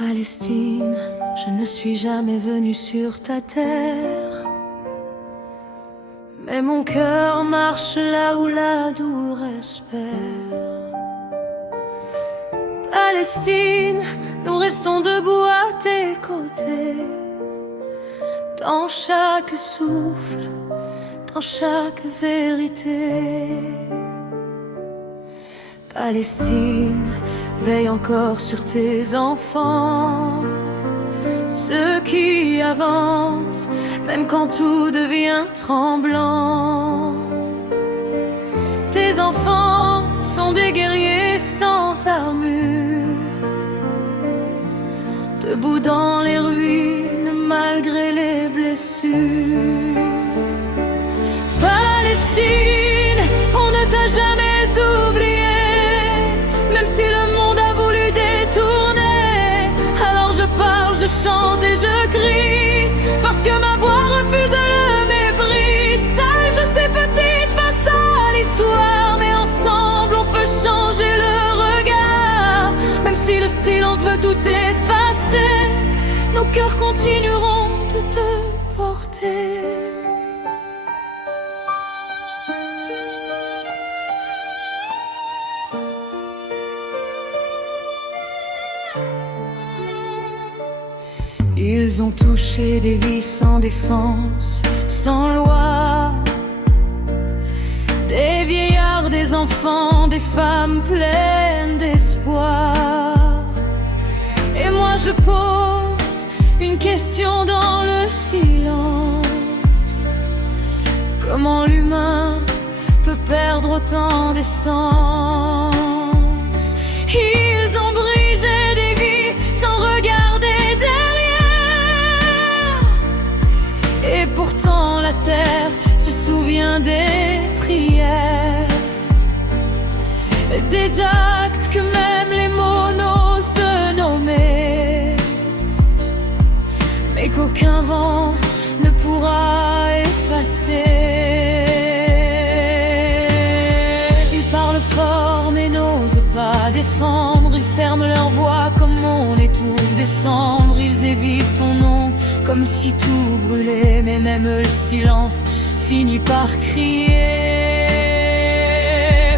Palestine, je ne suis jamais venu sur ta terre, mais mon cœur marche là où la douleur espère. Palestine, nous restons debout à tes côtés, dans chaque souffle, dans chaque vérité. Palestine, veille encore sur tes enfants, ceux qui avancent, même quand tout devient tremblant. Tes enfants sont des guerriers sans armure, debout dans les ruines malgré les blessures. Palestine, on ne t'a jamais oublié, même si le monde a voulu détourner. Alors je parle, je chante et je crie, parce que ma voix refuse le mépris. Seule je suis petite face à l'histoire, mais ensemble on peut changer le regard. Même si le silence veut tout effacer, nos cœurs continueront de te porter. Ils ont touché des vies sans défense, sans loi, des vieillards, des enfants, des femmes pleines d'espoir. Et moi je pose une question dans le silence: comment l'humain peut perdre autant d'essence? Ils ont brisé des vies sans regarder derrière, et pourtant la terre se souvient des prières, des actes que même les mots n'osent nommer, mais qu'aucun vent ne pourra effacer. Ils parlent fort mais n'osent pas défendre, ils ferment leur voix comme on étouffe des cendres. Ils évitent ton nom comme si tout brûlait, mais même le silence finit par crier.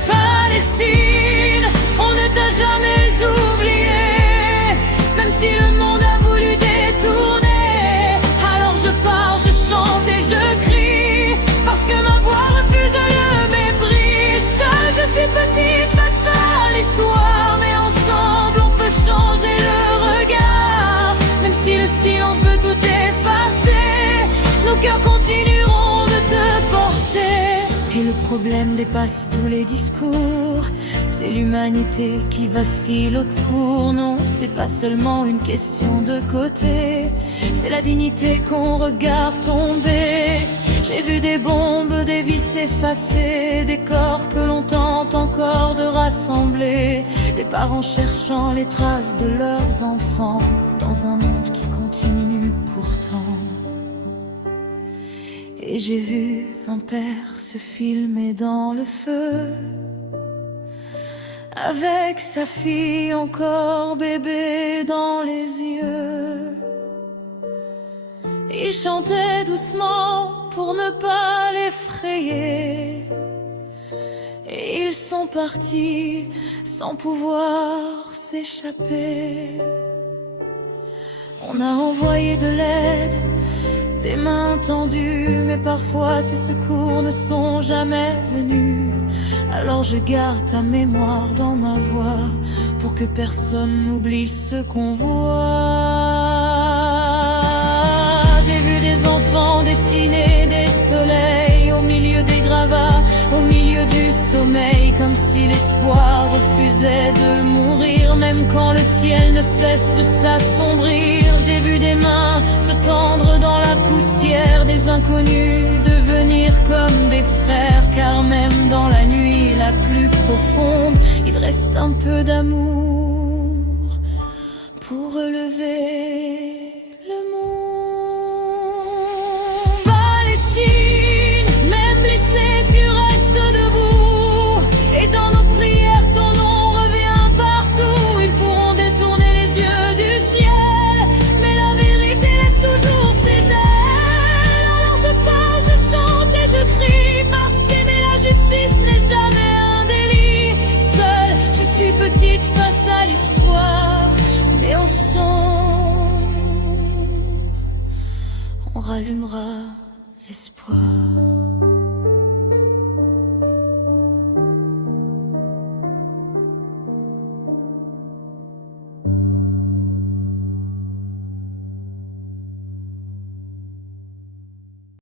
Palestine, on ne t'a jamais oublié, même si le monde a voulu détourner. Alors je parle, je chante et je crie, parce que ma voix refuse le mépris. Seule je suis petite face à l'histoire, mais ensemble on peut changer le regard. Même si le silence veut tout effacer, nos cœurs continueront de te porter. Et le problème dépasse tous les discours, c'est l'humanité qui vacille autour. Non, c'est pas seulement une question de côté, c'est la dignité qu'on regarde tomber. J'ai vu des bombes, des vies s'effacer, des corps que l'on tente encore de rassembler, des parents cherchant les traces de leurs enfants dans un monde qui continue pourtant. Et j'ai vu un père se filmer dans le feu, avec sa fille encore bébé dans les yeux. Il chantait doucement pour ne pas l'effrayer, et ils sont partis sans pouvoir s'échapper. On a envoyé de l'aide, des mains tendues, mais parfois ces secours ne sont jamais venus. Alors je garde ta mémoire dans ma voix, pour que personne n'oublie ce qu'on voit. J'ai vu des enfants dessiner des soleils au milieu des gravats, au milieu du sommeil, comme si l'espoir refusait de mourir, même quand le ciel ne cesse de s'assombrir. J'ai vu des mains se tendre dans la poussière, des inconnus devenir comme des frères, car même dans la nuit la plus profonde, il reste un peu d'amour pour relever le monde. Palestine, même blessé, tu restes debout, et dans nos prières ton nom revient partout. Ils pourront détourner les yeux du ciel, rallumera l'espoir.